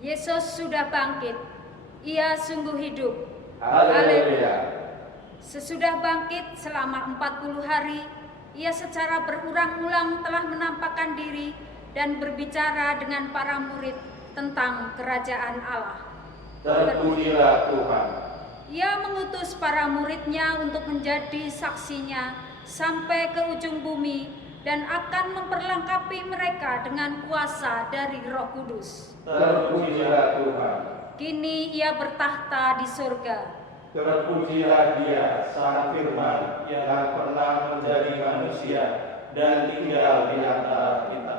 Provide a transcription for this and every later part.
Yesus sudah bangkit. Ia sungguh hidup. Haleluya. Sesudah bangkit selama 40 hari, ia secara berulang-ulang telah menampakkan diri dan berbicara dengan para murid tentang kerajaan Allah. Terpujilah Tuhan. Ia mengutus para muridnya untuk menjadi saksinya sampai ke ujung bumi dan akan memperlengkapi mereka dengan kuasa dari Roh Kudus. Terpujilah Tuhan. Kini ia bertahta di surga. Terpujilah Dia, Sang Firman, yang pernah menjadi manusia dan tinggal di antara kita.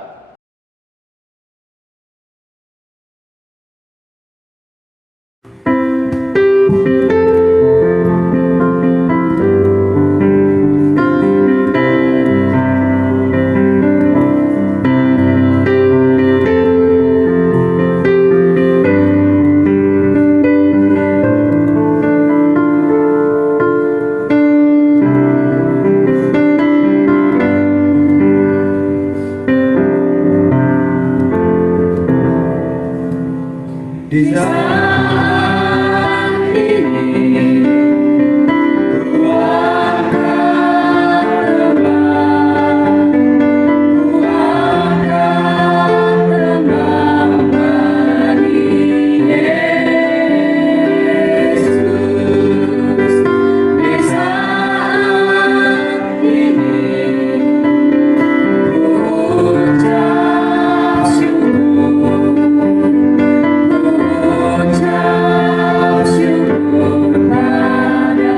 Di saat ini Tuhan akan teman, Tuhan akan menemani Yesus. Di saat ini ucap syukur, ucap syukur padanya.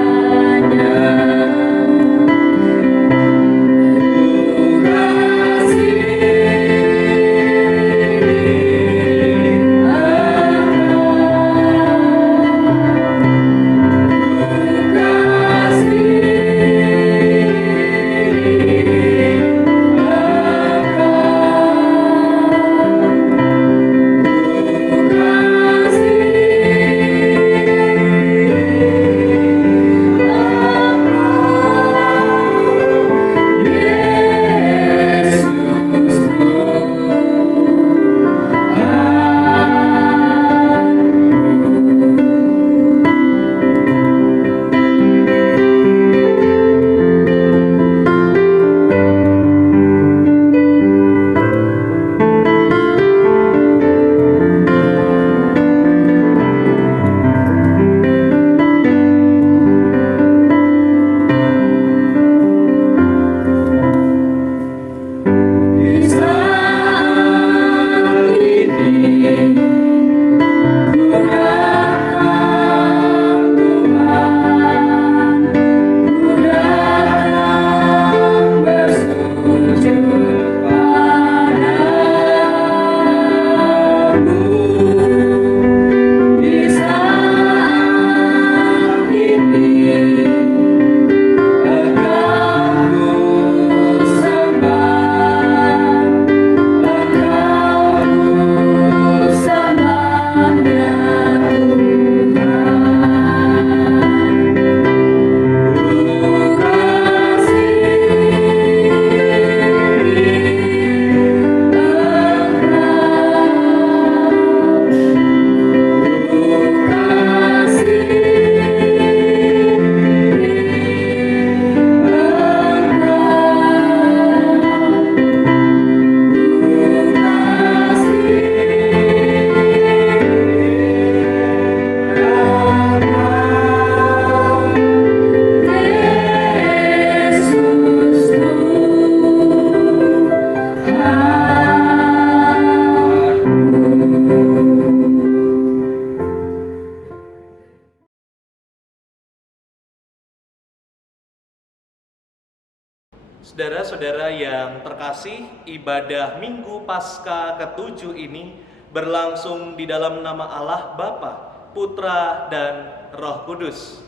Saudara-saudara yang terkasih, ibadah Minggu Paskah ke-7 ini berlangsung di dalam nama Allah Bapa, Putra, dan Roh Kudus.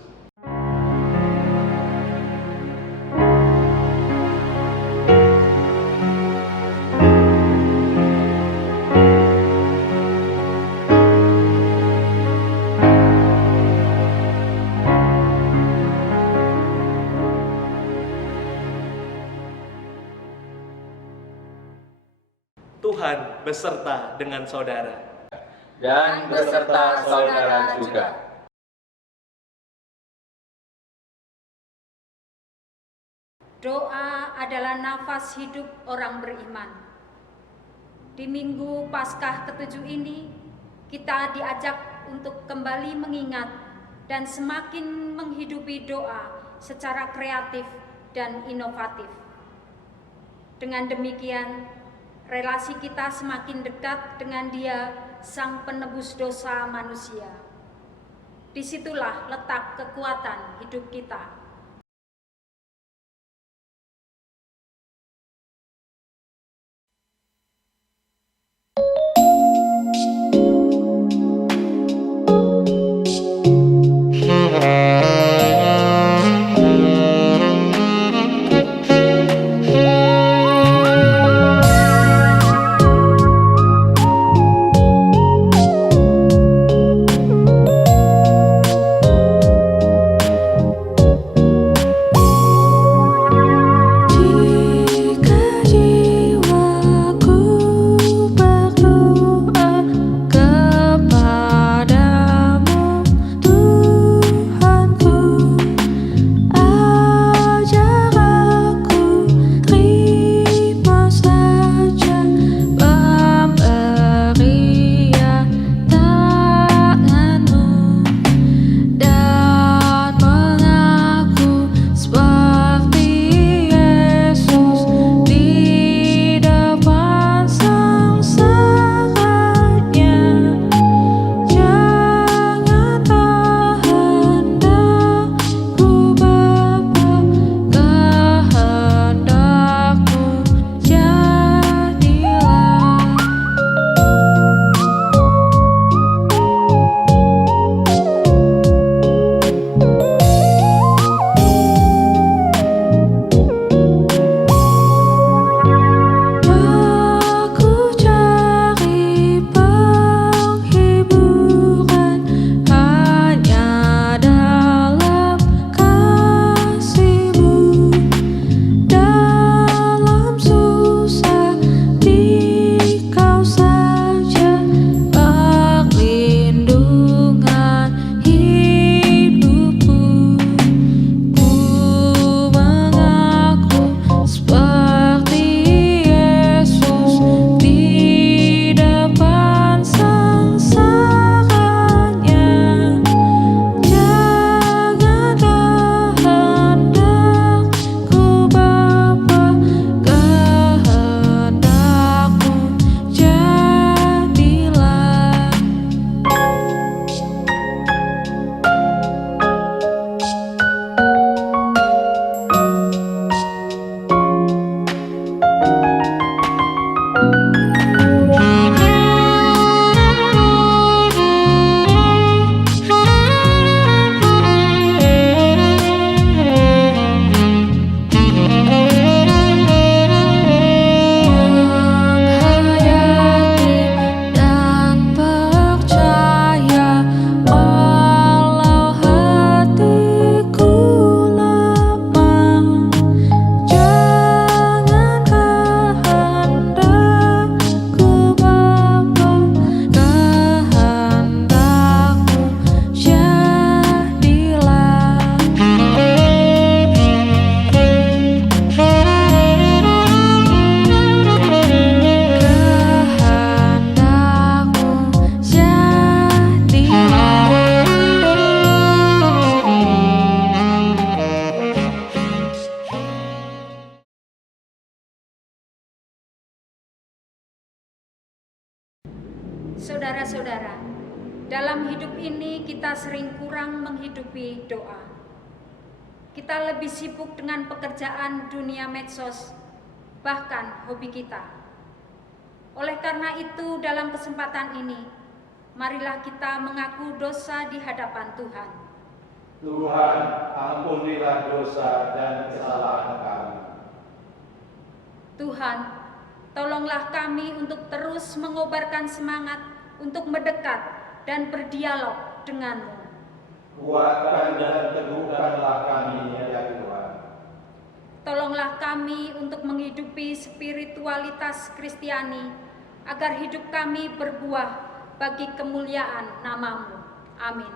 Tuhan beserta dengan saudara. dan beserta saudara juga. Doa adalah nafas hidup orang beriman. Di Minggu Paskah ke-7 ini, kita diajak untuk kembali mengingat dan semakin menghidupi doa secara kreatif dan inovatif. Dengan demikian, relasi kita semakin dekat dengan Dia, Sang Penebus dosa manusia. Disitulah letak kekuatan hidup kita. Saudara-saudara, dalam hidup ini kita sering kurang menghidupi doa. Kita lebih sibuk dengan pekerjaan dunia medsos, bahkan hobi kita. Oleh karena itu, dalam kesempatan ini, marilah kita mengaku dosa di hadapan Tuhan. Tuhan, ampunilah dosa dan kesalahan kami. Tuhan, tolonglah kami untuk terus mengobarkan semangat untuk mendekat dan berdialog denganmu. Kuatkan dan teguhkanlah kami, ya Tuhan. Tolonglah kami untuk menghidupi spiritualitas Kristiani, agar hidup kami berbuah bagi kemuliaan nama-Mu. Amin.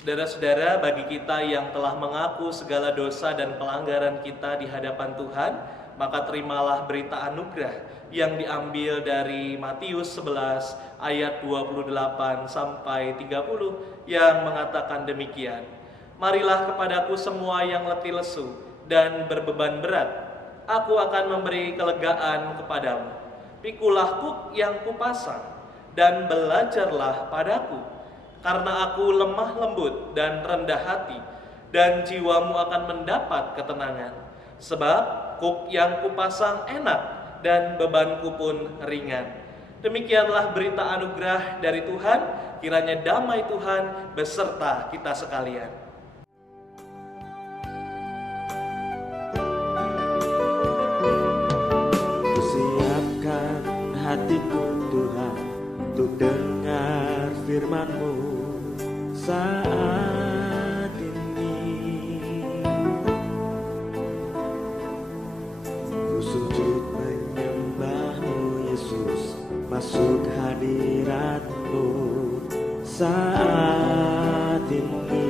Saudara-saudara, bagi kita yang telah mengaku segala dosa dan pelanggaran kita di hadapan Tuhan, maka terimalah berita anugerah yang diambil dari Matius 11 ayat 28 sampai 30 yang mengatakan demikian. Marilah kepadaku semua yang letih lesu dan berbeban berat, aku akan memberi kelegaan kepadamu. Pikulah kuk yang kupasang dan belajarlah padaku, karena aku lemah lembut dan rendah hati, dan jiwamu akan mendapat ketenangan. Sebab kuk yang kupasang enak, dan bebanku pun ringan. Demikianlah berita anugerah dari Tuhan, kiranya damai Tuhan beserta kita sekalian. Kusiapkan hatiku Tuhan, untuk dengar firman-Mu saat ini. Ku sujud menyembah-Mu Yesus, masuk hadirat-Mu saat ini.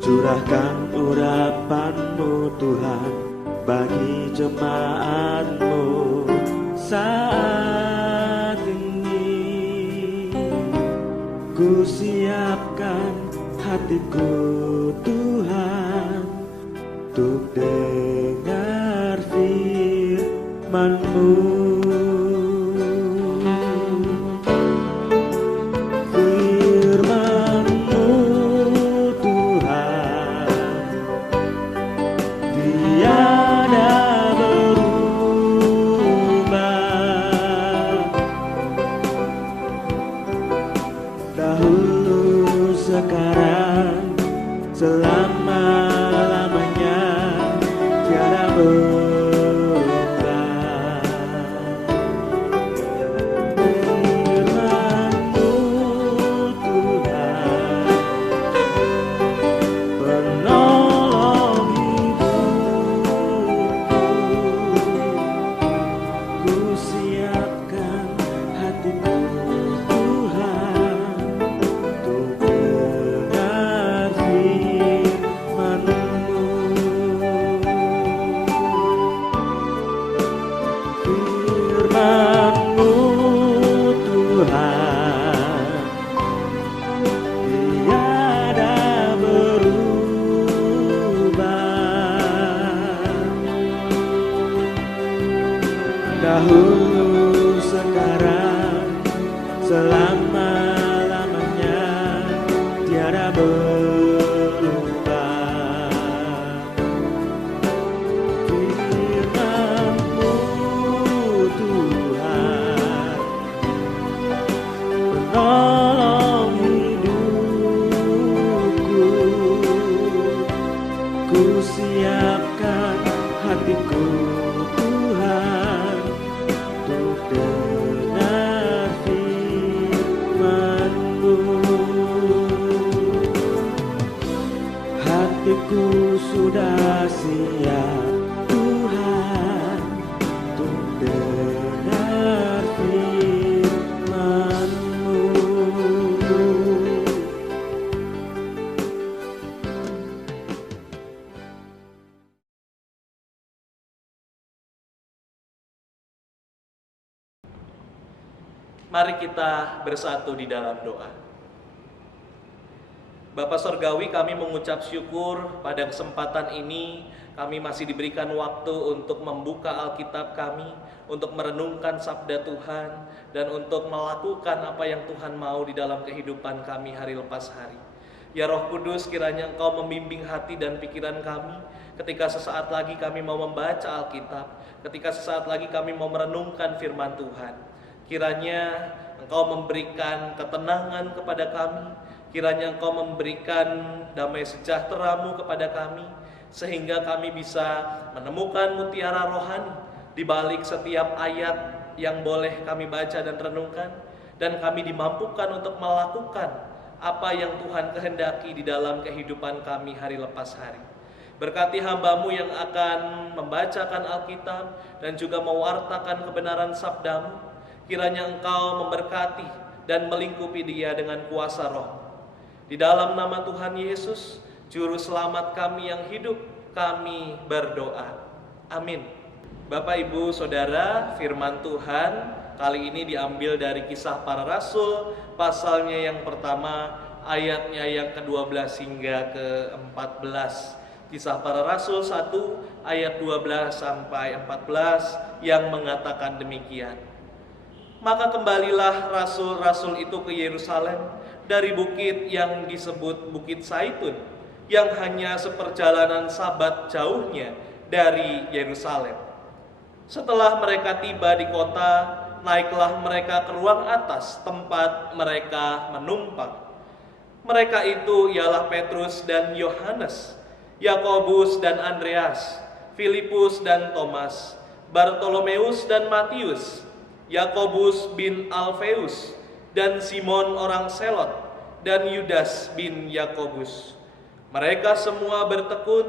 Curahkan urapan-Mu Tuhan bagi jemaat-Mu saat ini. Ku siapkan hatiku Tuhan, untuk dengar firman-Mu. Firman-Mu Tuhan, tiada dahulu, sekarang, selama-lamanya, tiada berubah. Firman-Mu Tuhan, penolong hidupku. Ku siapkan hatiku Tuhan, untuk dengar firman-Mu. selama-lamanya tiada berubah. Firman-Mu Tuhan penolong hidupku, ku siapkan hatiku Tuhan untuk dengar firman-Mu. Hatiku sudah siap Tuhan untuk dengar firman-Mu. Mari kita bersatu di dalam doa. Bapa Sorgawi, kami mengucap syukur pada kesempatan ini kami masih diberikan waktu untuk membuka Alkitab kami, untuk merenungkan sabda Tuhan, dan untuk melakukan apa yang Tuhan mau di dalam kehidupan kami hari lepas hari. Ya Roh Kudus, kiranya Engkau membimbing hati dan pikiran kami ketika sesaat lagi kami mau membaca Alkitab, ketika sesaat lagi kami mau merenungkan firman Tuhan. Kiranya Engkau memberikan ketenangan kepada kami, kiranya Engkau memberikan damai sejahtera-Mu kepada kami, sehingga kami bisa menemukan mutiara rohani di balik setiap ayat yang boleh kami baca dan renungkan, dan kami dimampukan untuk melakukan apa yang Tuhan kehendaki di dalam kehidupan kami hari lepas hari. Berkati hamba-Mu yang akan membacakan Alkitab dan juga mewartakan kebenaran sabda-Mu. Kiranya Engkau memberkati dan melingkupi dia dengan kuasa Roh. Di dalam nama Tuhan Yesus, Juru Selamat kami yang hidup, kami berdoa. Amin. Bapak, Ibu, Saudara, firman Tuhan kali ini diambil dari Kisah Para Rasul, pasalnya yang pertama, ayatnya yang ke-12 hingga ke-14. Kisah Para Rasul 1 ayat 12 sampai 14 yang mengatakan demikian. Maka kembalilah rasul-rasul itu ke Yerusalem dari bukit yang disebut Bukit Zaitun, yang hanya seperjalanan Sabat jauhnya dari Yerusalem. Setelah mereka tiba di kota, naiklah mereka ke ruang atas tempat mereka menumpang. Mereka itu ialah Petrus dan Yohanes, Yakobus dan Andreas, Filipus dan Thomas, Bartolomeus dan Matius, Yakobus bin Alfeus, dan Simon orang Selot, dan Yudas bin Yakobus. Mereka semua bertekun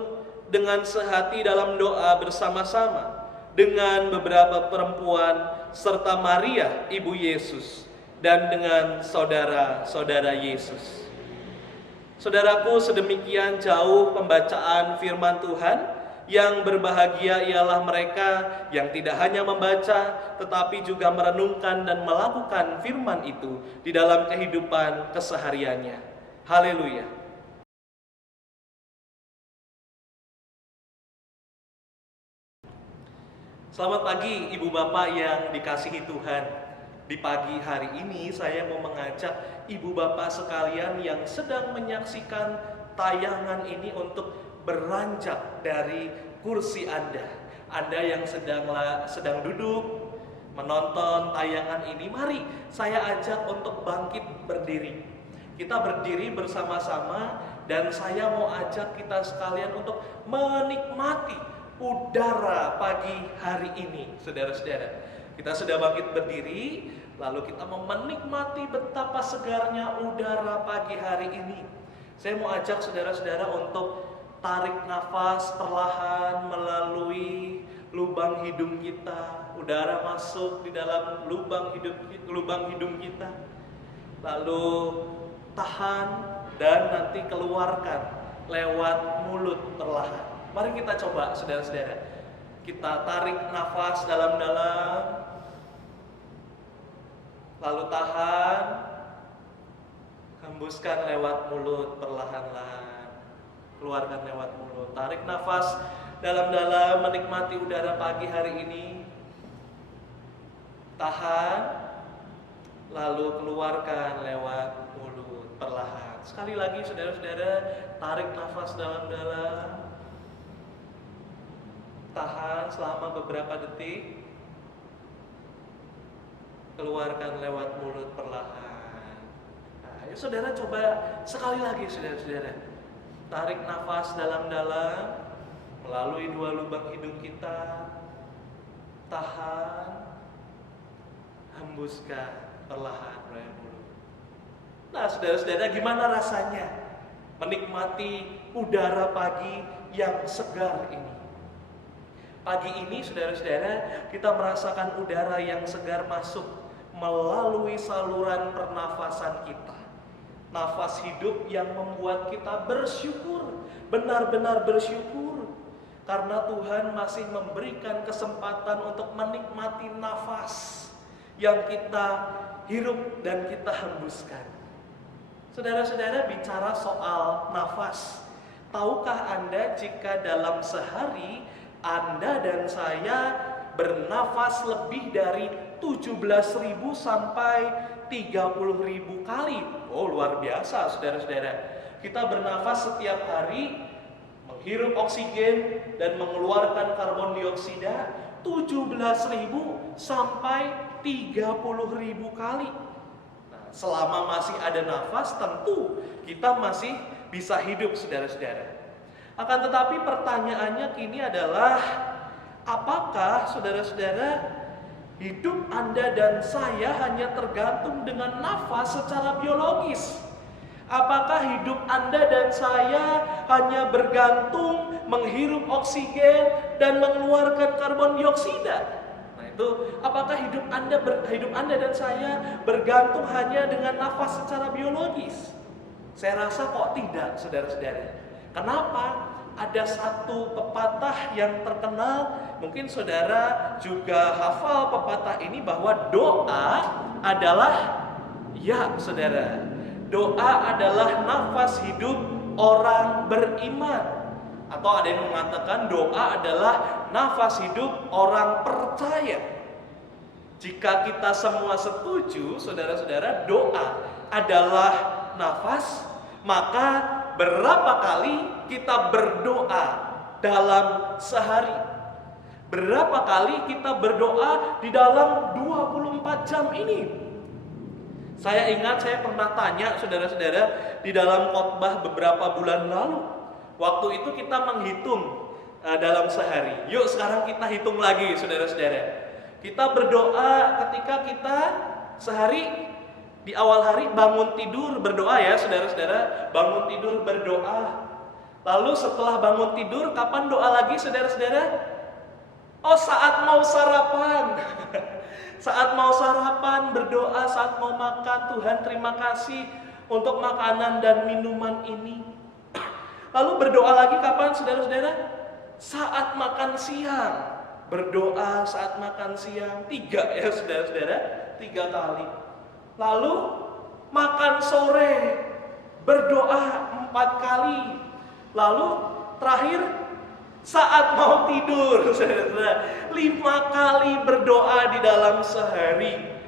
dengan sehati dalam doa bersama-sama dengan beberapa perempuan serta Maria ibu Yesus dan dengan saudara-saudara Yesus. Saudaraku, sedemikian jauh pembacaan firman Tuhan. Yang berbahagia ialah mereka yang tidak hanya membaca, tetapi juga merenungkan dan melakukan firman itu di dalam kehidupan kesehariannya. Haleluya. Selamat pagi Ibu Bapak yang dikasihi Tuhan. Di pagi hari ini saya mau mengajak Ibu Bapak sekalian yang sedang menyaksikan tayangan ini untuk beranjak dari kursi Anda. Anda yang sedang duduk menonton tayangan ini, mari saya ajak untuk bangkit berdiri. Kita berdiri bersama-sama dan saya mau ajak kita sekalian untuk menikmati udara pagi hari ini. Saudara-saudara, kita sudah bangkit berdiri, lalu kita mau menikmati betapa segarnya udara pagi hari ini. Saya mau ajak saudara-saudara untuk tarik nafas perlahan melalui lubang hidung kita. Udara masuk di dalam lubang hidung kita. Lalu tahan dan nanti keluarkan lewat mulut perlahan. Mari kita coba saudara-saudara. Kita tarik nafas dalam-dalam. Lalu tahan. Hembuskan lewat mulut perlahan-lahan. Keluarkan lewat mulut. Tarik nafas dalam-dalam menikmati udara pagi hari ini. Tahan. lalu keluarkan lewat mulut perlahan. Sekali lagi saudara-saudara, tarik nafas dalam-dalam, tahan selama beberapa detik, keluarkan lewat mulut perlahan. Nah, ayo saudara coba sekali lagi saudara-saudara. Tarik nafas dalam-dalam melalui 2 lubang hidung kita. Tahan, hembuskan perlahan melalui mulut. Nah, saudara-saudara, gimana rasanya menikmati udara pagi yang segar ini? Pagi ini saudara-saudara, kita merasakan udara yang segar masuk melalui saluran pernafasan kita. Nafas hidup yang membuat kita bersyukur, benar-benar bersyukur. Karena Tuhan masih memberikan kesempatan untuk menikmati nafas yang kita hirup dan kita hembuskan. Saudara-saudara, bicara soal nafas, tahukah Anda jika dalam sehari Anda dan saya bernafas lebih dari 17.000 sampai 30.000 kali. Oh, luar biasa saudara-saudara. Kita bernafas setiap hari, menghirup oksigen dan mengeluarkan karbon dioksida 17.000 sampai 30.000 kali. Nah, selama masih ada nafas, tentu kita masih bisa hidup saudara-saudara. Akan tetapi pertanyaannya kini adalah, apakah saudara-saudara hidup Anda dan saya hanya tergantung dengan nafas secara biologis? Apakah hidup Anda dan saya hanya bergantung menghirup oksigen dan mengeluarkan karbon dioksida? Nah itu, apakah hidup Anda dan saya bergantung hanya dengan nafas secara biologis? Saya rasa kok tidak, saudara-saudara. Kenapa? Ada satu pepatah yang terkenal, mungkin saudara juga hafal pepatah ini, bahwa doa adalah, ya saudara, doa adalah nafas hidup orang beriman. Atau ada yang mengatakan doa adalah nafas hidup orang percaya. Jika kita semua setuju, saudara-saudara, doa adalah nafas, maka berapa kali kita berdoa dalam sehari? Berapa kali kita berdoa di dalam 24 jam ini? Saya ingat saya pernah tanya saudara-saudara di dalam khotbah beberapa bulan lalu. Waktu itu kita menghitung dalam sehari. Yuk sekarang kita hitung lagi saudara-saudara. Kita berdoa ketika kita sehari, di awal hari bangun tidur berdoa ya saudara-saudara. Bangun tidur berdoa. Lalu setelah bangun tidur, kapan doa lagi saudara-saudara? Oh, saat mau sarapan. Saat mau sarapan berdoa, saat mau makan, Tuhan terima kasih untuk makanan dan minuman ini. Lalu berdoa lagi kapan saudara-saudara? Saat makan siang. Berdoa saat makan siang 3 ya saudara-saudara, 3 kali. Lalu makan sore, berdoa 4 kali. Lalu terakhir saat mau tidur, saudara, 5 kali berdoa di dalam sehari.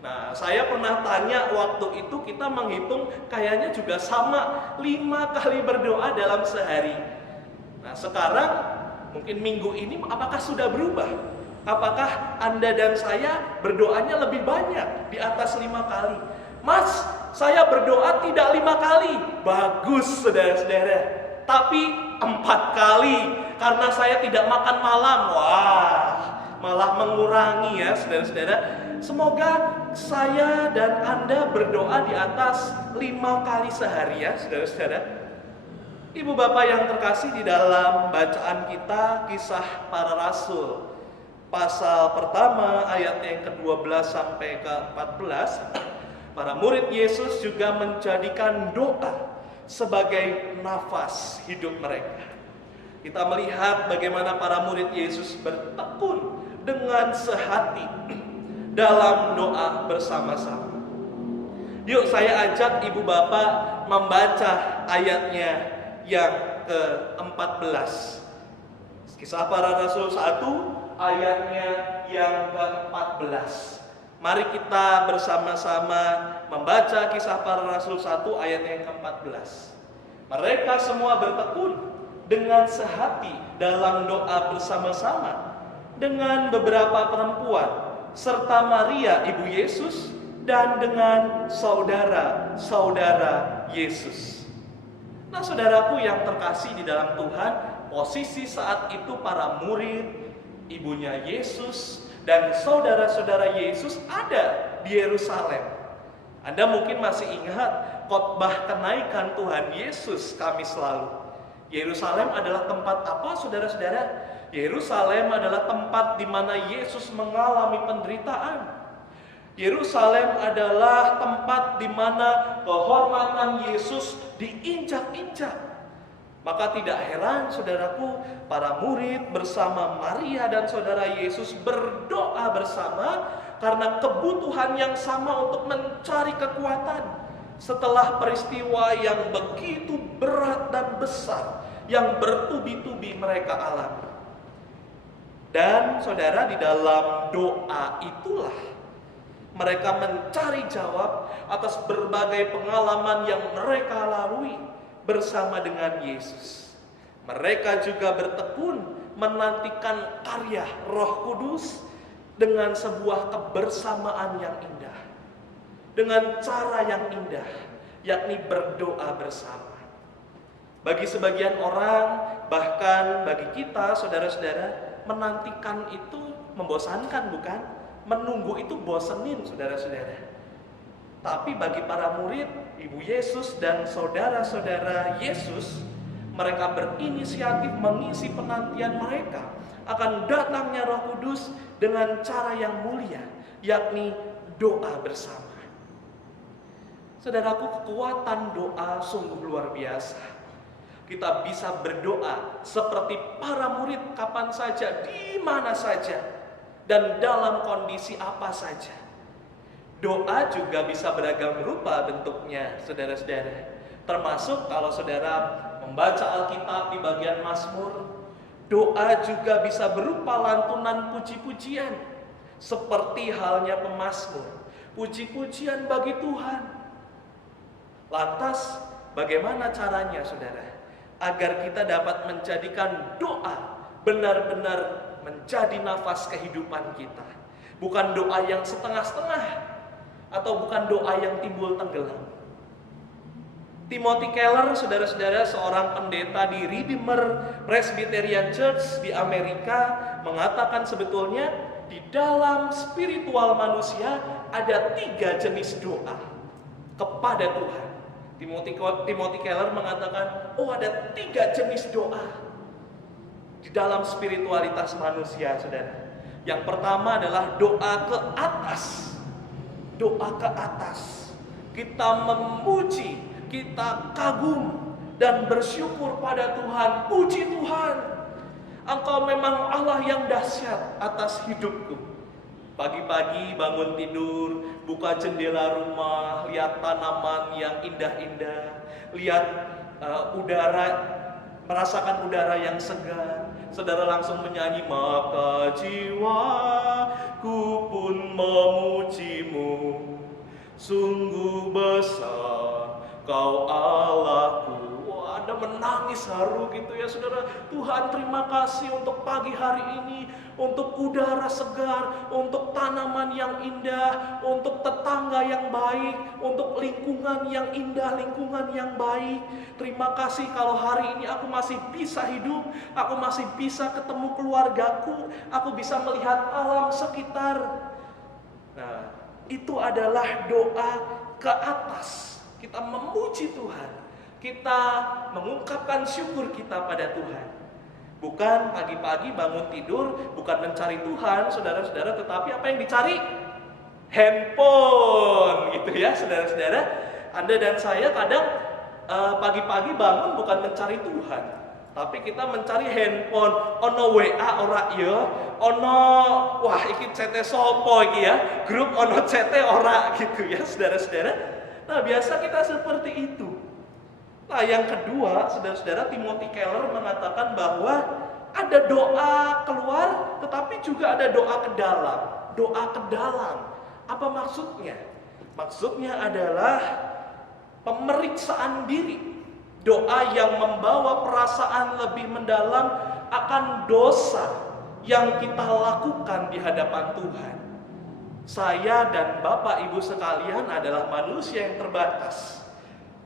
Nah, saya pernah tanya waktu itu, kita menghitung kayaknya juga sama, 5 kali berdoa dalam sehari. Nah, sekarang mungkin minggu ini apakah sudah berubah? Apakah Anda dan saya berdoanya lebih banyak di atas 5 kali? Mas, saya berdoa tidak 5 kali. Bagus saudara-saudara. Tapi 4 kali. Karena saya tidak makan malam. Wah, malah mengurangi ya saudara-saudara. Semoga saya dan Anda berdoa di atas 5 kali sehari ya saudara-saudara. Ibu bapak yang terkasih, di dalam bacaan kita Kisah Para Rasul pasal pertama ayat yang ke-12 sampai ke-14, para murid Yesus juga menjadikan doa sebagai nafas hidup mereka. Kita melihat bagaimana para murid Yesus bertekun dengan sehati dalam doa bersama-sama. Yuk saya ajak ibu bapak membaca ayatnya yang ke-14. Kisah Para Rasul 1 ayatnya yang ke-14. Mari kita bersama-sama membaca Kisah Para Rasul 1 ayat yang ke-14. Mereka semua bertekun dengan sehati dalam doa bersama-sama dengan beberapa perempuan serta Maria ibu Yesus dan dengan saudara-saudara Yesus. Nah, saudaraku yang terkasih di dalam Tuhan, posisi saat itu para murid, ibunya Yesus, dan saudara-saudara Yesus ada di Yerusalem. Anda mungkin masih ingat khotbah kenaikan Tuhan Yesus Kamis lalu. Yerusalem adalah tempat apa, saudara-saudara? Yerusalem adalah tempat di mana Yesus mengalami penderitaan. Yerusalem adalah tempat di mana kehormatan Yesus diinjak-injak. Maka tidak heran, saudaraku, para murid bersama Maria dan saudara Yesus berdoa bersama karena kebutuhan yang sama untuk mencari kekuatan setelah peristiwa yang begitu berat dan besar yang bertubi-tubi mereka alami. Dan saudara, di dalam doa itulah mereka mencari jawab atas berbagai pengalaman yang mereka lalui bersama dengan Yesus. Mereka juga bertekun menantikan karya Roh Kudus dengan sebuah kebersamaan yang indah, dengan cara yang indah, yakni berdoa bersama. Bagi sebagian orang, bahkan bagi kita, saudara-saudara, menantikan itu membosankan, bukan? Menunggu itu bosenin, saudara-saudara. Tapi bagi para murid, ibu Yesus dan saudara-saudara Yesus, mereka berinisiatif mengisi penantian mereka akan datangnya Roh Kudus dengan cara yang mulia, yakni doa bersama. Saudaraku, kekuatan doa sungguh luar biasa. Kita bisa berdoa seperti para murid kapan saja, di mana saja, dan dalam kondisi apa saja. Doa juga bisa beragam rupa bentuknya, saudara-saudara. Termasuk kalau saudara membaca Alkitab di bagian Mazmur, doa juga bisa berupa lantunan puji-pujian, seperti halnya pemazmur, puji-pujian bagi Tuhan. Lantas, bagaimana caranya, saudara, agar kita dapat menjadikan doa benar-benar menjadi nafas kehidupan kita? Bukan doa yang setengah-setengah, atau bukan doa yang timbul tenggelam. Timothy Keller, saudara-saudara, seorang pendeta di Redeemer Presbyterian Church di Amerika, mengatakan sebetulnya di dalam spiritual manusia ada 3 jenis doa kepada Tuhan. Timothy Keller mengatakan, ada 3 jenis doa di dalam spiritualitas manusia, saudara. Yang pertama adalah doa ke atas. Doa ke atas. Kita memuji, kita kagum dan bersyukur pada Tuhan. Puji Tuhan, Engkau memang Allah yang dahsyat atas hidupku. Pagi-pagi bangun tidur, buka jendela rumah, lihat tanaman yang indah-indah, lihat udara, merasakan udara yang segar. Saudara langsung menyanyi, maka jiwaku pun memujimu, sungguh besar Kau Allahku. Wah, Anda menangis haru gitu ya, saudara. Tuhan, terima kasih untuk pagi hari ini, untuk udara segar, untuk tanaman yang indah, untuk tetangga yang baik, untuk lingkungan yang indah, lingkungan yang baik. Terima kasih kalau hari ini aku masih bisa hidup, aku masih bisa ketemu keluargaku, aku bisa melihat alam sekitar. Nah, itu adalah doa ke atas. Kita memuji Tuhan, kita mengungkapkan syukur kita pada Tuhan. Bukan pagi-pagi bangun tidur, bukan mencari Tuhan, saudara-saudara, tetapi apa yang dicari? Handphone, gitu ya, saudara-saudara. Anda dan saya kadang pagi-pagi bangun bukan mencari Tuhan, tapi kita mencari handphone. Ono WA ora ya, ono wah iki CT sopo iki ya, grup ono CT ora gitu ya, saudara-saudara. Nah, biasa kita seperti itu. Nah, yang kedua, saudara-saudara, Timothy Keller mengatakan bahwa ada doa keluar, tetapi juga ada doa ke dalam. Doa ke dalam. Apa maksudnya? Maksudnya adalah pemeriksaan diri. Doa yang membawa perasaan lebih mendalam akan dosa yang kita lakukan di hadapan Tuhan. Saya dan Bapak Ibu sekalian adalah manusia yang terbatas.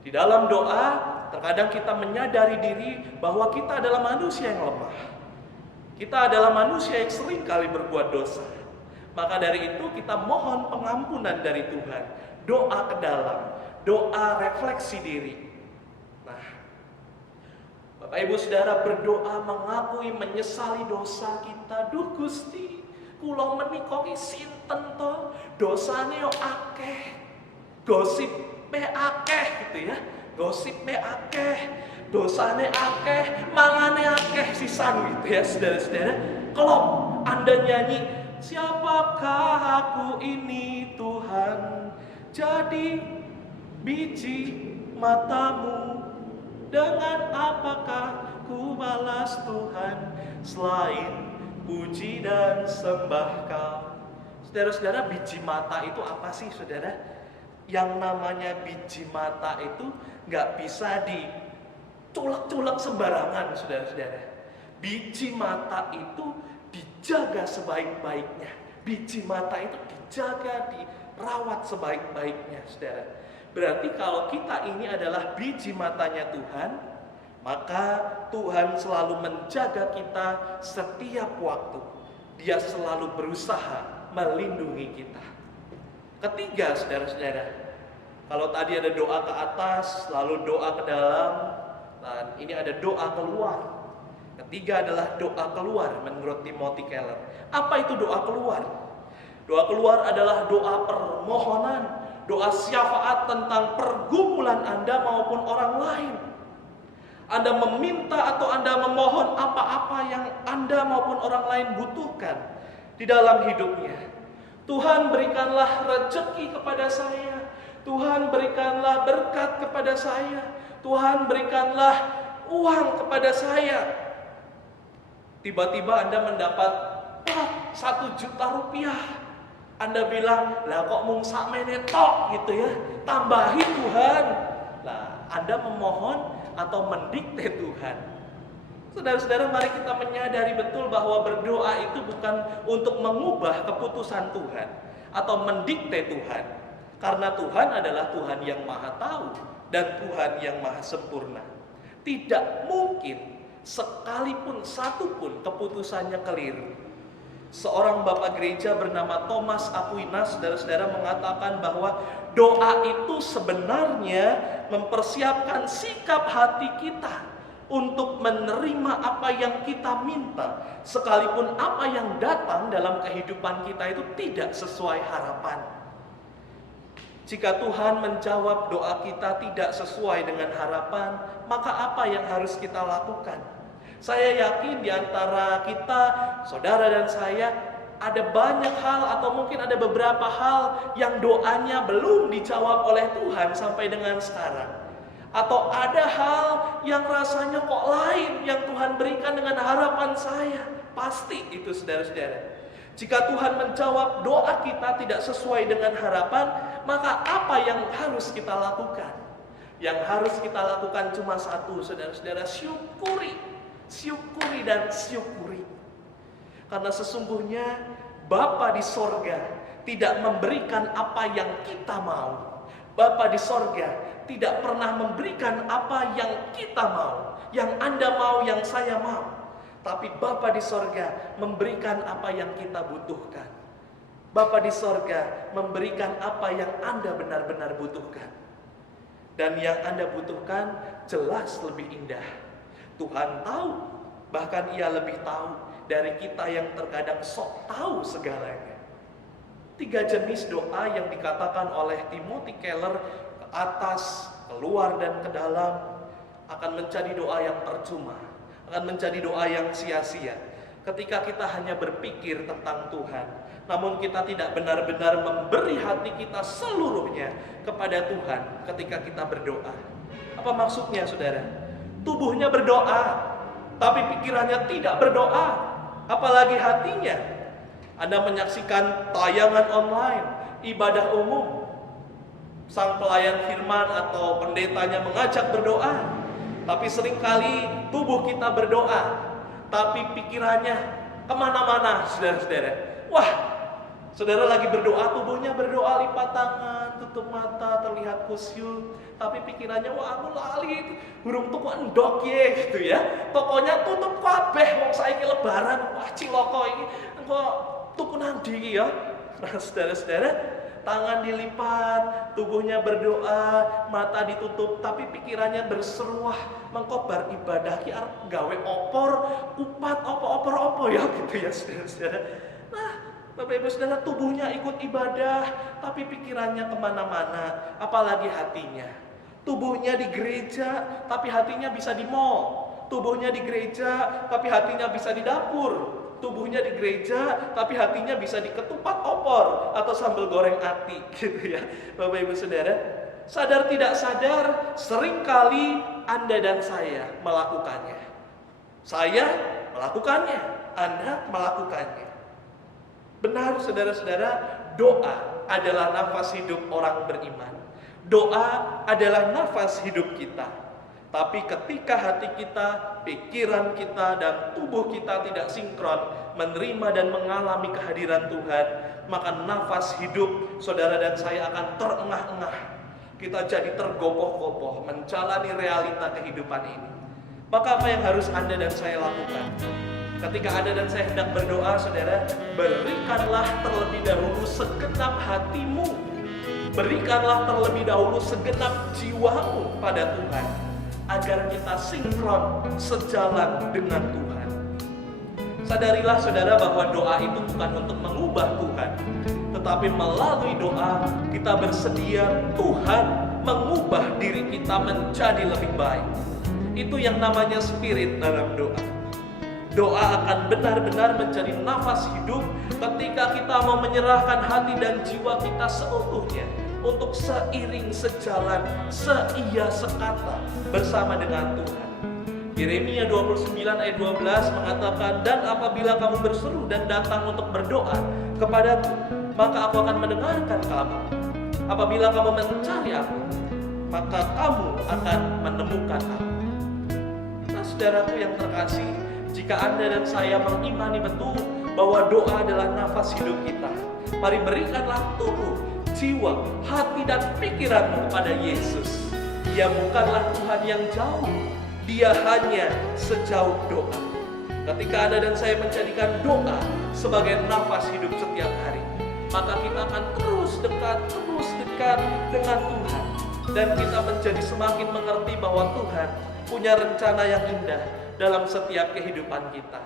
Di dalam doa, terkadang kita menyadari diri bahwa kita adalah manusia yang lemah. Kita adalah manusia yang sering kali berbuat dosa. Maka dari itu kita mohon pengampunan dari Tuhan. Doa ke dalam, doa refleksi diri. Nah, Bapak Ibu Saudara berdoa mengakui menyesali dosa kita. Duh Gusti, kula menika ki sinten to? Dosane yo akeh. Gosipe akeh gitu ya. Gosipe akeh, dosane akeh, mangane akeh sisan gitu ya saudara-saudara. Kalau Anda nyanyi, siapakah aku ini Tuhan, jadi biji matamu, dengan apakah ku balas Tuhan selain puji dan sembah Kau. Saudara-saudara, biji mata itu apa sih saudara? Yang namanya biji mata itu gak bisa diculek-culek sembarangan saudara-saudara. Biji mata itu dijaga sebaik-baiknya. Biji mata itu dijaga, dirawat sebaik-baiknya saudara. Berarti kalau kita ini adalah biji matanya Tuhan, maka Tuhan selalu menjaga kita setiap waktu. Dia selalu berusaha melindungi kita. Ketiga saudara-saudara, kalau tadi ada doa ke atas, lalu doa ke dalam, dan ini ada doa keluar. Ketiga adalah doa keluar menurut Timothy Keller. Apa itu doa keluar? Doa keluar adalah doa permohonan, doa syafaat tentang pergumulan Anda maupun orang lain. Anda meminta atau Anda memohon apa-apa yang Anda maupun orang lain butuhkan di dalam hidupnya. Tuhan berikanlah rezeki kepada saya. Tuhan berikanlah berkat kepada saya. Tuhan berikanlah uang kepada saya. Tiba-tiba Anda mendapat 1 juta rupiah. Anda bilang, lah kok mung sakmene tok gitu ya. Tambahi Tuhan. Lah, Anda memohon atau mendikte Tuhan. Saudara-saudara, mari kita menyadari betul bahwa berdoa itu bukan untuk mengubah keputusan Tuhan atau mendikte Tuhan. Karena Tuhan adalah Tuhan yang maha tahu dan Tuhan yang maha sempurna. Tidak mungkin sekalipun satupun keputusannya keliru. Seorang bapak gereja bernama Thomas Aquinas, saudara-saudara, mengatakan bahwa doa itu sebenarnya mempersiapkan sikap hati kita untuk menerima apa yang kita minta, sekalipun apa yang datang dalam kehidupan kita itu tidak sesuai harapan. Jika Tuhan menjawab doa kita tidak sesuai dengan harapan, maka apa yang harus kita lakukan? Saya yakin di antara kita, saudara dan saya, ada banyak hal atau mungkin ada beberapa hal yang doanya belum dijawab oleh Tuhan sampai dengan sekarang. Atau ada hal yang rasanya kok lain yang Tuhan berikan dengan harapan saya. Pasti itu saudara-saudara. Jika Tuhan menjawab doa kita tidak sesuai dengan harapan, maka apa yang harus kita lakukan? Yang harus kita lakukan cuma satu, saudara-saudara, syukuri. Syukuri dan syukuri. Karena sesungguhnya Bapa di sorga tidak memberikan apa yang kita mau. Bapa di sorga tidak pernah memberikan apa yang kita mau, yang Anda mau, yang saya mau. Tapi Bapa di sorga memberikan apa yang kita butuhkan. Bapa di sorga memberikan apa yang Anda benar-benar butuhkan. Dan yang Anda butuhkan jelas lebih indah. Tuhan tahu, bahkan Ia lebih tahu dari kita yang terkadang sok tahu segalanya. 3 jenis doa yang dikatakan oleh Timothy Keller, ke atas, keluar, dan ke dalam, akan menjadi doa yang percuma, akan menjadi doa yang sia-sia ketika kita hanya berpikir tentang Tuhan, namun kita tidak benar-benar memberi hati kita seluruhnya kepada Tuhan ketika kita berdoa. Apa maksudnya, saudara? Tubuhnya berdoa, tapi pikirannya tidak berdoa, apalagi hatinya. Anda menyaksikan tayangan online, ibadah umum. Sang pelayan firman atau pendetanya mengajak berdoa, tapi seringkali tubuh kita berdoa, tapi pikirannya kemana-mana, saudara-saudara. Wah, saudara lagi berdoa, tubuhnya berdoa, lipat tangan, tutup mata, terlihat kusyuk, tapi pikirannya, wah aku lali, burung tuku endok ye, gitu ya. Tokonya tutup kabeh, wong saiki lebaran, wah ciloko ini, kok tuku nandi ya. Nah, saudara-saudara, tangan dilipat, tubuhnya berdoa, mata ditutup, tapi pikirannya berseruah, mengkobar ibadah ki arep gawe opor, kupat opor ya gitu ya, saudara-saudara. Nah, Bapak Ibu Saudara, tubuhnya ikut ibadah, tapi pikirannya kemana-mana, apalagi hatinya. Tubuhnya di gereja, tapi hatinya bisa di mall. Tubuhnya di gereja, tapi hatinya bisa di dapur. Tubuhnya di gereja, tapi hatinya bisa di ketupat opor atau sambal goreng ati, gitu ya. Bapak Ibu Saudara, sadar tidak sadar, seringkali Anda dan saya melakukannya. Saya melakukannya, Anda melakukannya. Benar, saudara-saudara, doa adalah nafas hidup orang beriman. Doa adalah nafas hidup kita. Tapi ketika hati kita, pikiran kita, dan tubuh kita tidak sinkron menerima dan mengalami kehadiran Tuhan, maka nafas hidup saudara dan saya akan terengah-engah. Kita jadi tergopoh-gopoh menjalani realita kehidupan ini. Maka apa yang harus Anda dan saya lakukan? Ketika Anda dan saya hendak berdoa, saudara, berikanlah terlebih dahulu segenap hatimu. Berikanlah terlebih dahulu segenap jiwamu pada Tuhan, agar kita sinkron sejalan dengan Tuhan. Sadarilah saudara bahwa doa itu bukan untuk mengubah Tuhan, tetapi melalui doa kita bersedia Tuhan mengubah diri kita menjadi lebih baik. Itu yang namanya spirit dalam doa. Doa akan benar-benar menjadi nafas hidup ketika kita mau menyerahkan hati dan jiwa kita seutuhnya untuk seiring sejalan, seia sekata bersama dengan Tuhan. Yeremia 29 ayat 12 mengatakan, dan apabila kamu berseru dan datang untuk berdoa kepadaku, maka aku akan mendengarkan kamu. Apabila kamu mencari aku, maka kamu akan menemukan aku. Nah, saudaraku yang terkasih, jika Anda dan saya mengimani betul bahwa doa adalah nafas hidup kita, mari berikanlah tubuh, jiwa, hati, dan pikiranmu kepada Yesus. Dia bukanlah Tuhan yang jauh, Dia hanya sejauh doa. Ketika Anda dan saya menjadikan doa sebagai nafas hidup setiap hari, maka kita akan terus dekat dengan Tuhan. Dan kita menjadi semakin mengerti bahwa Tuhan punya rencana yang indah dalam setiap kehidupan kita.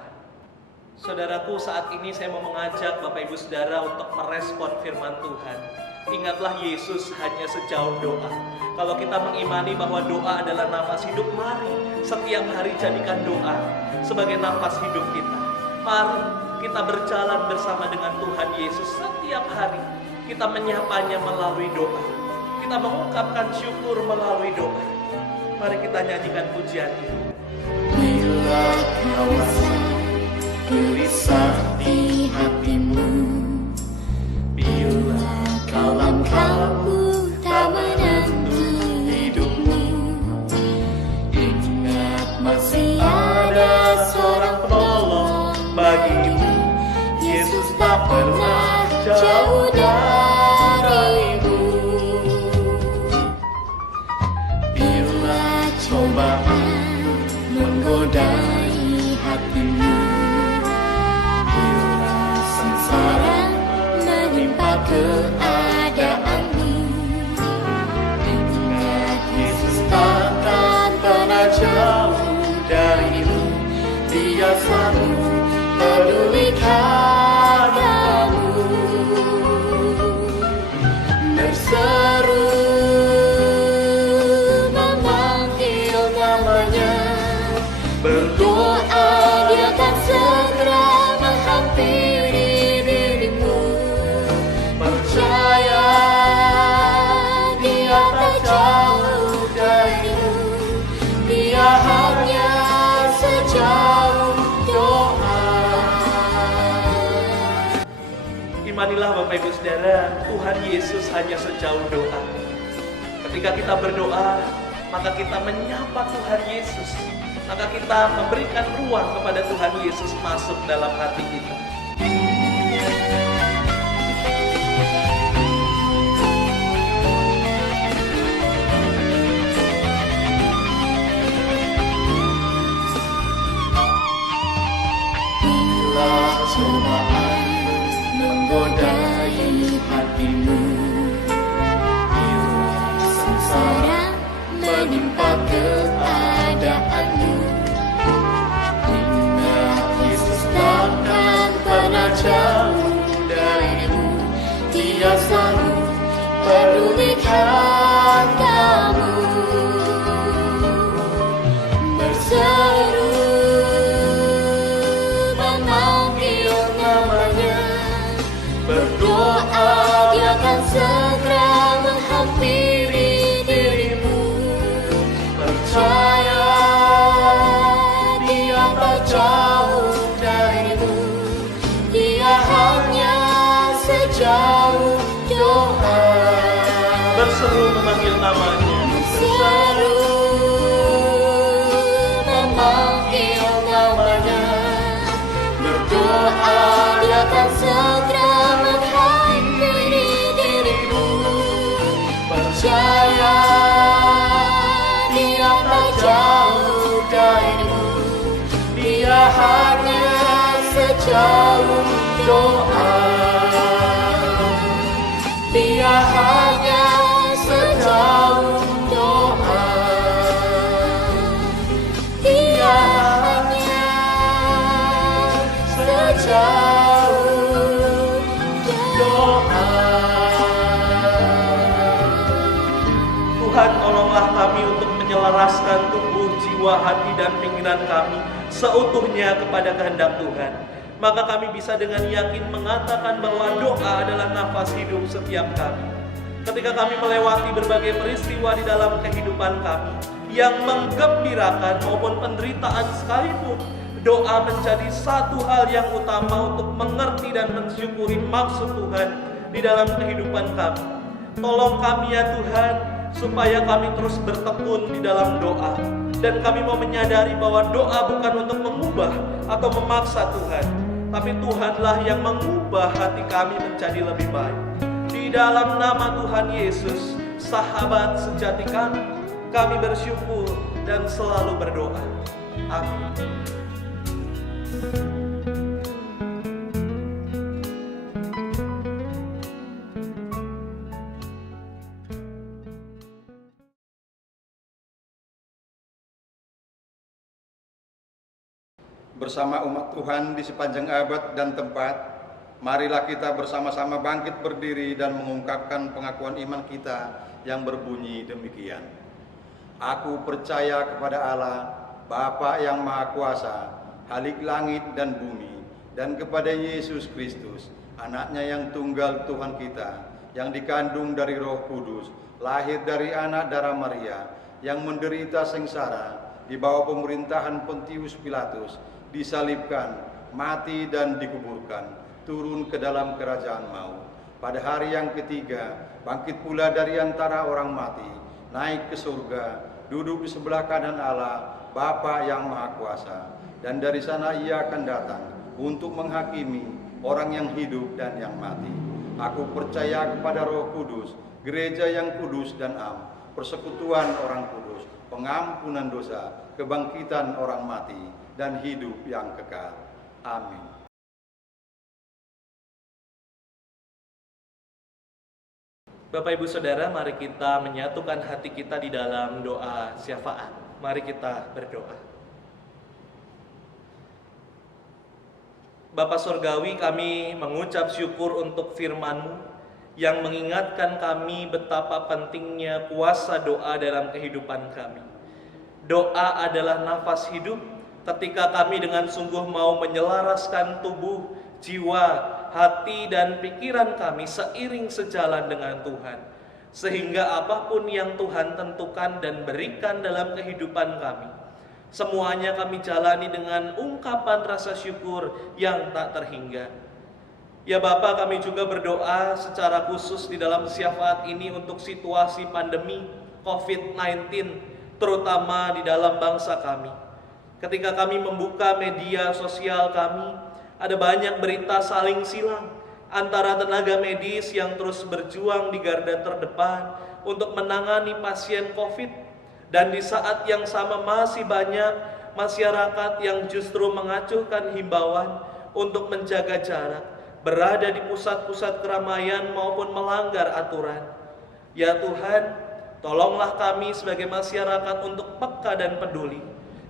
Saudaraku, saat ini saya mau mengajak Bapak Ibu Saudara untuk merespon firman Tuhan. Ingatlah, Yesus hanya sejauh doa. Kalau kita mengimani bahwa doa adalah nafas hidup, mari setiap hari jadikan doa sebagai nafas hidup kita. Mari kita berjalan bersama dengan Tuhan Yesus setiap hari. Kita menyapanya melalui doa. Kita mengungkapkan syukur melalui doa. Mari kita nyanyikan pujian ini. Bila kau rasa gelisah di hatimu, bila kau langkahmu tak menentu hidupmu, ingat masih ada seorang penolong bagimu. Yesus tak pernah jauh darimu. Bila cobaan menggodai hatimu, bila sengsara menimpa keadaanmu, ingat Yesus takkan pernah jauh darimu. Dia selalu pedulikan kamu. Berseru memanggil namanya, berdoa Dia akan segera menghampiri dirimu. Percaya Bapak Ibu Saudara, Tuhan Yesus hanya sejauh doa. Ketika kita berdoa, maka kita menyapa Tuhan Yesus. Maka kita memberikan ruang kepada Tuhan Yesus masuk dalam hati kita. Bila cobaan menggodai hatimu, bila sengsara menimpa keadaanmu, ingat Yesus takkan pernah jauh darimu. Dia selalu pedulikan kamu. Berseru memanggil namanya, berdoa Dia akan segera menghampiri dirimu. Percaya Dia tak jauh darimu. Dia hanya sejauh doa. Berseru memanggil namanya. Berseru memanggil namanya, berdoa Dia akan segera menghampiri dirimu. Percaya Dia tak jauh darimu. Dia hanya sejauh doa. Dia hanya sejauh doa. Dia hanya sejauh doa. Tuhan, tolonglah kami untuk menyelaraskan tubuh, jiwa, hati, dan pikiran kami seutuhnya kepada kehendak Tuhan. Maka kami bisa dengan yakin mengatakan bahwa doa adalah nafas hidup setiap kami. Ketika kami melewati berbagai peristiwa di dalam kehidupan kami yang menggembirakan maupun penderitaan sekalipun, doa menjadi satu hal yang utama untuk mengerti dan mensyukuri maksud Tuhan di dalam kehidupan kami. Tolong kami ya Tuhan, supaya kami terus bertekun di dalam doa. Dan kami mau menyadari bahwa doa bukan untuk mengubah atau memaksa Tuhan, tapi Tuhanlah yang mengubah hati kami menjadi lebih baik. Di dalam nama Tuhan Yesus, sahabat sejati kami bersyukur dan selalu berdoa. Amin. Bersama umat Tuhan di sepanjang abad dan tempat, marilah kita bersama-sama bangkit berdiri dan mengungkapkan pengakuan iman kita yang berbunyi demikian. Aku percaya kepada Allah, Bapa yang Maha Kuasa, Halik langit dan bumi, dan kepada Yesus Kristus, Anaknya yang tunggal Tuhan kita, yang dikandung dari Roh Kudus, lahir dari anak darah Maria, yang menderita sengsara di bawah pemerintahan Pontius Pilatus, disalibkan, mati dan dikuburkan, turun ke dalam kerajaan maut. Pada hari yang ketiga, bangkit pula dari antara orang mati, naik ke surga, duduk di sebelah kanan Allah, Bapa yang Maha Kuasa. Dan dari sana Ia akan datang untuk menghakimi orang yang hidup dan yang mati. Aku percaya kepada Roh Kudus, gereja yang kudus dan am, persekutuan orang kudus, pengampunan dosa, kebangkitan orang mati, dan hidup yang kekal. Amin. Bapak Ibu Saudara, mari kita menyatukan hati kita di dalam doa syafaat. Mari kita berdoa. Bapa Surgawi, kami mengucap syukur untuk firman-Mu yang mengingatkan kami betapa pentingnya kuasa doa dalam kehidupan kami. Doa adalah nafas hidup ketika kami dengan sungguh mau menyelaraskan tubuh, jiwa, hati, dan pikiran kami seiring sejalan dengan Tuhan. Sehingga apapun yang Tuhan tentukan dan berikan dalam kehidupan kami, semuanya kami jalani dengan ungkapan rasa syukur yang tak terhingga. Ya Bapa, kami juga berdoa secara khusus di dalam syafaat ini untuk situasi pandemi COVID-19, terutama di dalam bangsa kami. Ketika kami membuka media sosial kami, ada banyak berita saling silang antara tenaga medis yang terus berjuang di garda terdepan untuk menangani pasien COVID, dan di saat yang sama masih banyak masyarakat yang justru mengacuhkan himbauan untuk menjaga jarak, berada di pusat-pusat keramaian maupun melanggar aturan. Ya Tuhan, tolonglah kami sebagai masyarakat untuk peka dan peduli.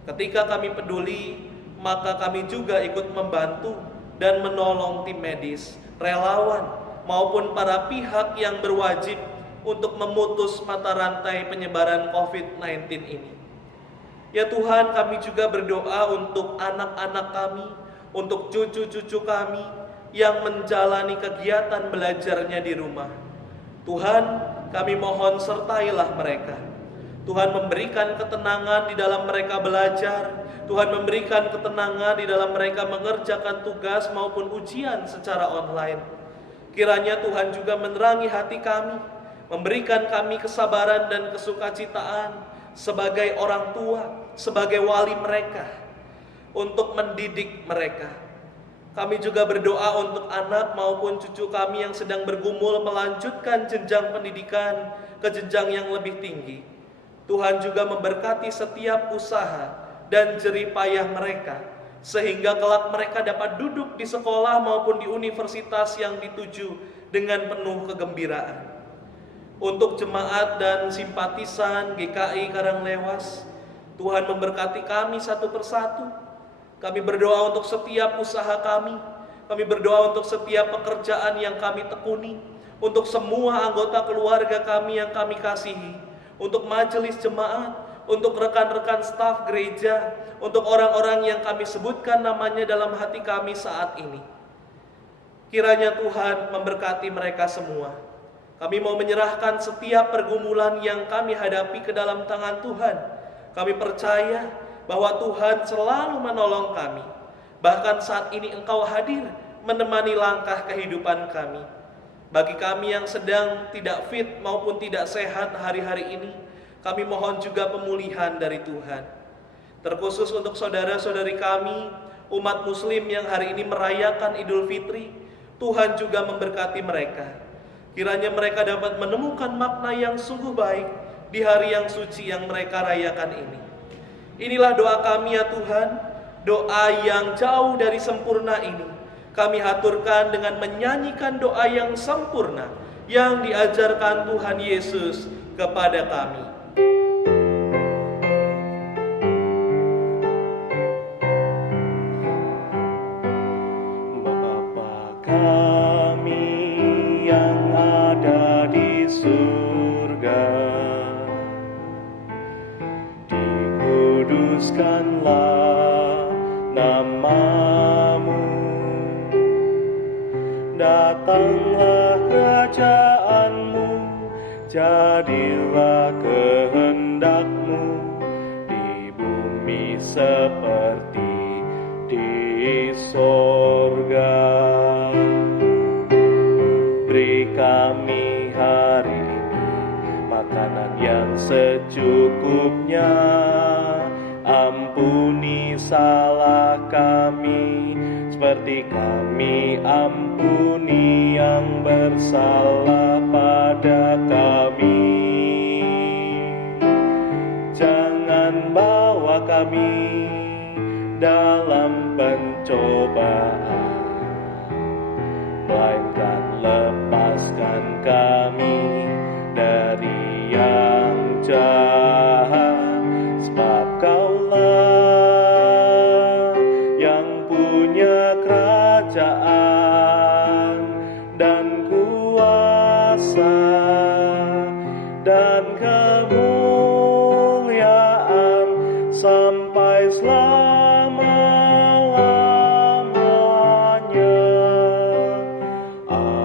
Ketika kami peduli, maka kami juga ikut membantu dan menolong tim medis, relawan, maupun para pihak yang berwajib untuk memutus mata rantai penyebaran COVID-19 ini. Ya Tuhan, kami juga berdoa untuk anak-anak kami, untuk cucu-cucu kami yang menjalani kegiatan belajarnya di rumah. Tuhan, kami mohon sertailah mereka. Tuhan, memberikan ketenangan di dalam mereka belajar. Tuhan, memberikan ketenangan di dalam mereka mengerjakan tugas maupun ujian secara online. Kiranya Tuhan juga menerangi hati kami, memberikan kami kesabaran dan kesukacitaan sebagai orang tua, sebagai wali mereka, untuk mendidik mereka. Kami juga berdoa untuk anak maupun cucu kami yang sedang bergumul melanjutkan jenjang pendidikan ke jenjang yang lebih tinggi. Tuhan juga memberkati setiap usaha dan jerih payah mereka, sehingga kelak mereka dapat duduk di sekolah maupun di universitas yang dituju dengan penuh kegembiraan. Untuk jemaat dan simpatisan GKI Karanglewas, Tuhan memberkati kami satu persatu. Kami berdoa untuk setiap usaha kami. Kami berdoa untuk setiap pekerjaan yang kami tekuni, untuk semua anggota keluarga kami yang kami kasihi, untuk majelis jemaat, untuk rekan-rekan staf gereja, untuk orang-orang yang kami sebutkan namanya dalam hati kami saat ini. Kiranya Tuhan memberkati mereka semua. Kami mau menyerahkan setiap pergumulan yang kami hadapi ke dalam tangan Tuhan. Kami percaya bahwa Tuhan selalu menolong kami. Bahkan saat ini Engkau hadir menemani langkah kehidupan kami. Bagi kami yang sedang tidak fit maupun tidak sehat hari-hari ini, kami mohon juga pemulihan dari Tuhan. Terkhusus untuk saudara-saudari kami, umat muslim yang hari ini merayakan Idul Fitri, Tuhan juga memberkati mereka. Kiranya mereka dapat menemukan makna yang sungguh baik di hari yang suci yang mereka rayakan ini. Inilah doa kami ya Tuhan, doa yang jauh dari sempurna ini kami haturkan dengan menyanyikan doa yang sempurna yang diajarkan Tuhan Yesus kepada kami. Bapa kami yang ada di surga, dikuduskanlah namamu, datanglah kerajaanmu, jadilah kehendakmu di bumi seperti di sorga. Beri kami hari ini makanan yang secukupnya, ampuni salah kami seperti kami ampuni yang bersalah pada kami. Jangan bawa kami dalam pencobaan, melainkan lepaskan kami dari yang jahat. Sebab Kaulah yang punya kerajaan dan kuasa dan kemuliaan sampai selama-lamanya. Amin. Amin.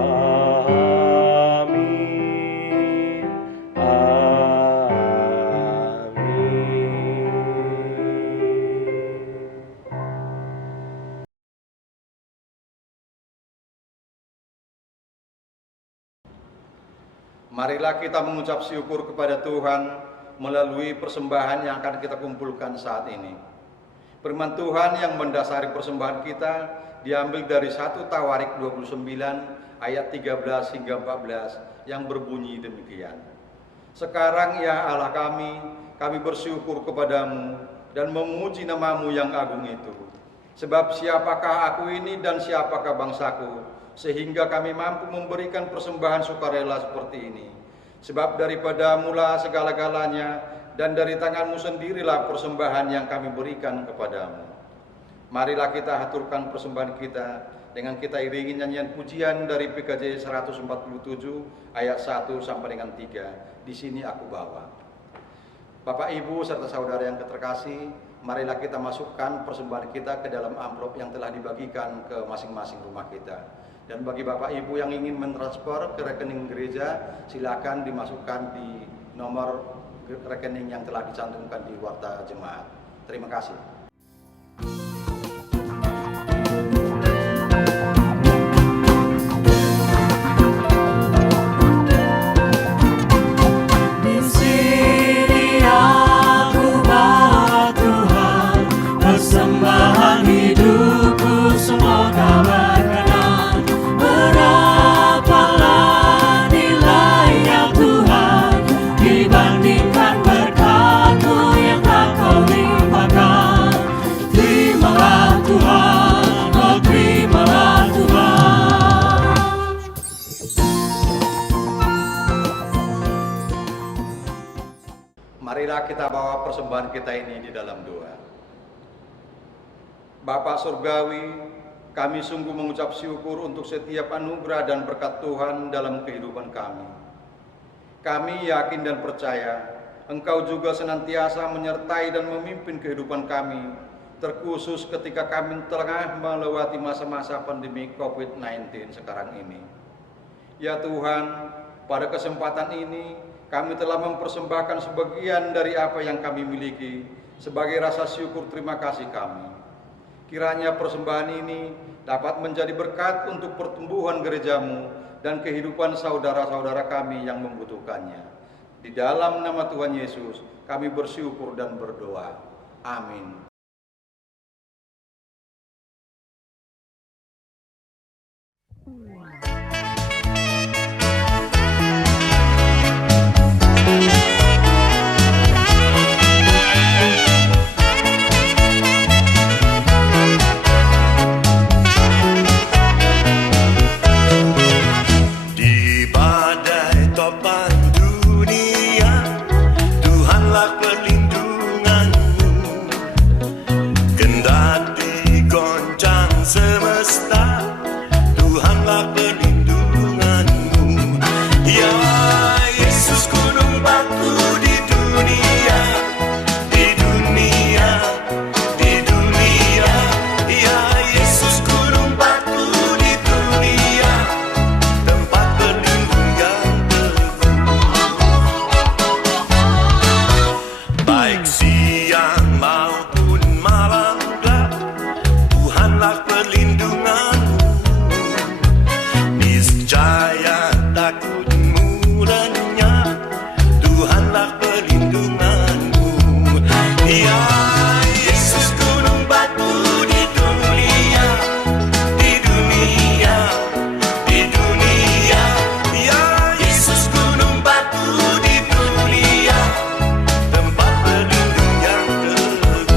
Marilah kita mengucap syukur kepada Tuhan melalui persembahan yang akan kita kumpulkan saat ini. Firman Tuhan yang mendasari persembahan kita diambil dari 1 Tawarik 29 ayat 13 hingga 14 yang berbunyi demikian. Sekarang ya Allah kami bersyukur kepadamu dan memuji namamu yang agung itu. Sebab siapakah aku ini dan siapakah bangsaku, sehingga kami mampu memberikan persembahan sukarela seperti ini. Sebab daripada mula segala-galanya, dan dari tanganmu sendirilah persembahan yang kami berikan kepadamu. Marilah kita haturkan persembahan kita dengan kita iringi nyanyian pujian dari PKJ 147 ayat 1 sampai dengan 3. Di sini aku bawa. Bapak, Ibu, serta saudara yang terkasih, marilah kita masukkan persembahan kita ke dalam amplop yang telah dibagikan ke masing-masing rumah kita. Dan bagi Bapak Ibu yang ingin mentransfer ke rekening gereja, silakan dimasukkan di nomor rekening yang telah dicantumkan di warta jemaat. Terima kasih. Di sini aku bawa Tuhan, persembahan hidupku semoga berkenan. Berapalah nilainya Tuhan dibandingkan berkat-Mu yang tak Kau limpahkan. Terimalah Tuhan, oh terimalah Tuhan. Marilah kita bawa persembahan kita ini di dalam doa. Bapa Surgawi, kami sungguh mengucap syukur untuk setiap anugerah dan berkat Tuhan dalam kehidupan kami. Kami yakin dan percaya Engkau juga senantiasa menyertai dan memimpin kehidupan kami, terkhusus ketika kami tengah melewati masa-masa pandemi COVID-19 sekarang ini. Ya Tuhan, pada kesempatan ini kami telah mempersembahkan sebagian dari apa yang kami miliki sebagai rasa syukur terima kasih kami. Kiranya persembahan ini dapat menjadi berkat untuk pertumbuhan gereja-Mu dan kehidupan saudara-saudara kami yang membutuhkannya. Di dalam nama Tuhan Yesus, kami bersyukur dan berdoa. Amin. Di badai topan dunia, Tuhanlah perlindunganmu. Kendati goncang semesta, Tuhanlah perlindunganmu. Ya Yesus gunung batu di dunia, di dunia, di dunia. Ya Yesus gunung batu di dunia, tempat berlindung yang teguh. Baik siang maupun malam gelap, Tuhanlah perlindunganmu. Niscaya takutmu lenyap, Tuhanlah perlindunganmu. Ya Yesus gunung batu di dunia, di dunia, di dunia. Ya Yesus gunung batu di dunia, tempat berlindung yang teguh.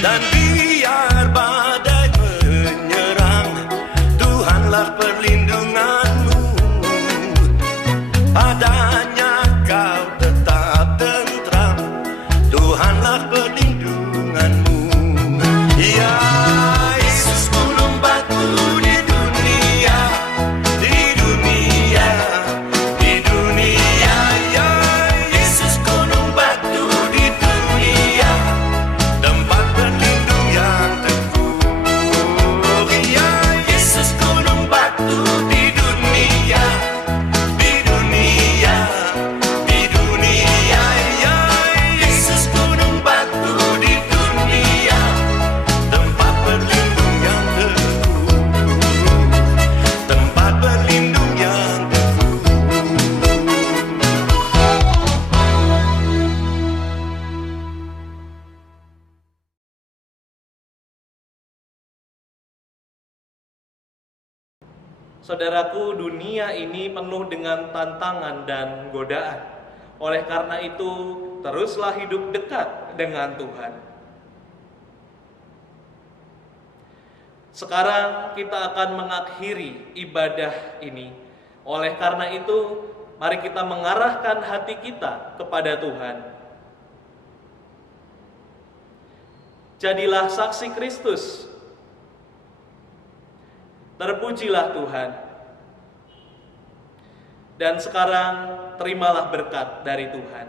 Dan biar badai menyerang, Tuhanlah perlindunganmu. Padanya kau tetap tentram, Tuhanlah perlindunganmu. Ya Yesus gunung batu di dunia, di dunia, di dunia. Ya Yesus gunung batu di dunia, tempat berlindung yang teguh. Saudaraku, dunia ini penuh dengan tantangan dan godaan. Oleh karena itu, teruslah hidup dekat dengan Tuhan. Sekarang kita akan mengakhiri ibadah ini. Oleh karena itu, mari kita mengarahkan hati kita kepada Tuhan. Jadilah saksi Kristus. Terpujilah Tuhan. Dan sekarang terimalah berkat dari Tuhan.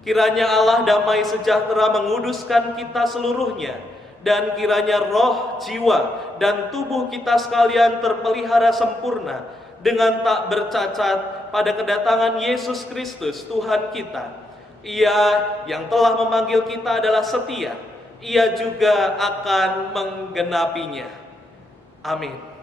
Kiranya Allah damai sejahtera menguduskan kita seluruhnya, dan kiranya roh, jiwa, dan tubuh kita sekalian terpelihara sempurna dengan tak bercacat pada kedatangan Yesus Kristus Tuhan kita. Ia yang telah memanggil kita adalah setia. Ia juga akan menggenapinya. Amin.